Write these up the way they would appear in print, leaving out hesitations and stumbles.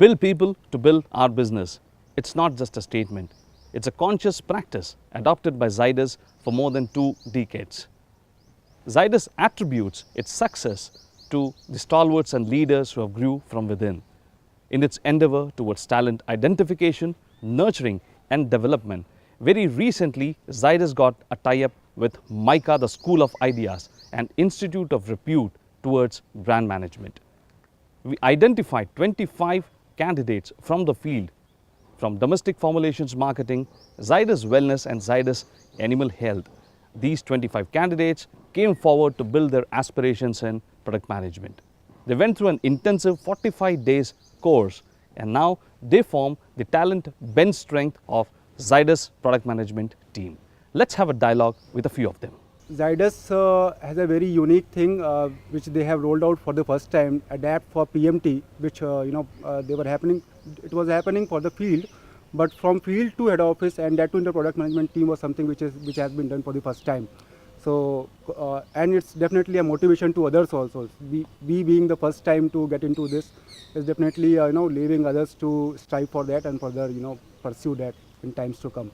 Build people to build our business. It's not just a statement. It's a conscious practice adopted by Zydus for more than 2 decades. Zydus attributes its success to the stalwarts and leaders who have grew from within. In its endeavor towards talent identification, nurturing and development, very recently Zydus got a tie-up with MICA, the School of Ideas, an institute of repute towards brand management. We identified 25 candidates from the field, from domestic formulations marketing, Zydus Wellness and Zydus Animal Health. These 25 candidates came forward to build their aspirations in product management. They went through an intensive 45 days course and now they form the talent bench strength of Zydus product management team. Let's have a dialogue with a few of them. Zydus has a very unique thing which they have rolled out for the first time, Adapt for PMT, which it was happening for the field, but from field to head office and that to in the product management team was something which has been done for the first time. So and it's definitely a motivation to others also. We being the first time to get into this is definitely leaving others to strive for that and further pursue that in times to come.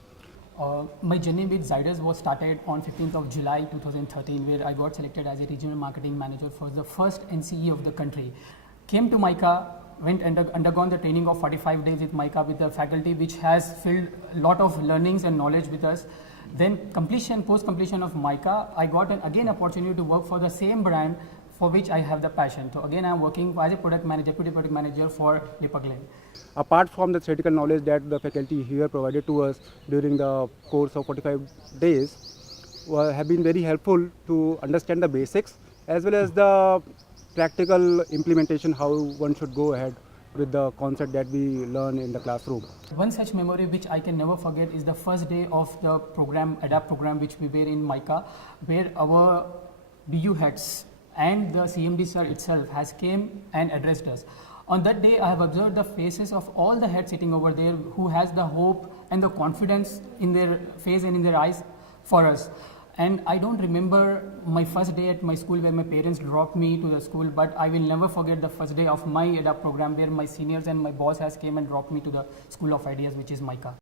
My journey with Zydus was started on 15th of July 2013, where I got selected as a regional marketing manager for the first NCE of the country. Came to MICA, went undergone the training of 45 days with MICA with the faculty, which has filled a lot of learnings and knowledge with us. Then post completion of MICA, I got again opportunity to work for the same brand for which I have the passion. So again, I am working as a deputy product manager for Lipaglyn. Apart from the theoretical knowledge that the faculty here provided to us during the course of 45 days, have been very helpful to understand the basics as well as the practical implementation, how one should go ahead with the concept that we learn in the classroom. One such memory which I can never forget is the first day of the program, ADAPT program, which we were in MICA, where our BU heads and the CMD sir itself has came and addressed us. On that day, I have observed the faces of all the heads sitting over there who has the hope and the confidence in their face and in their eyes for us. And I don't remember my first day at my school where my parents dropped me to the school, but I will never forget the first day of my ADAPT program where my seniors and my boss has came and dropped me to the School of Ideas, which is MICA.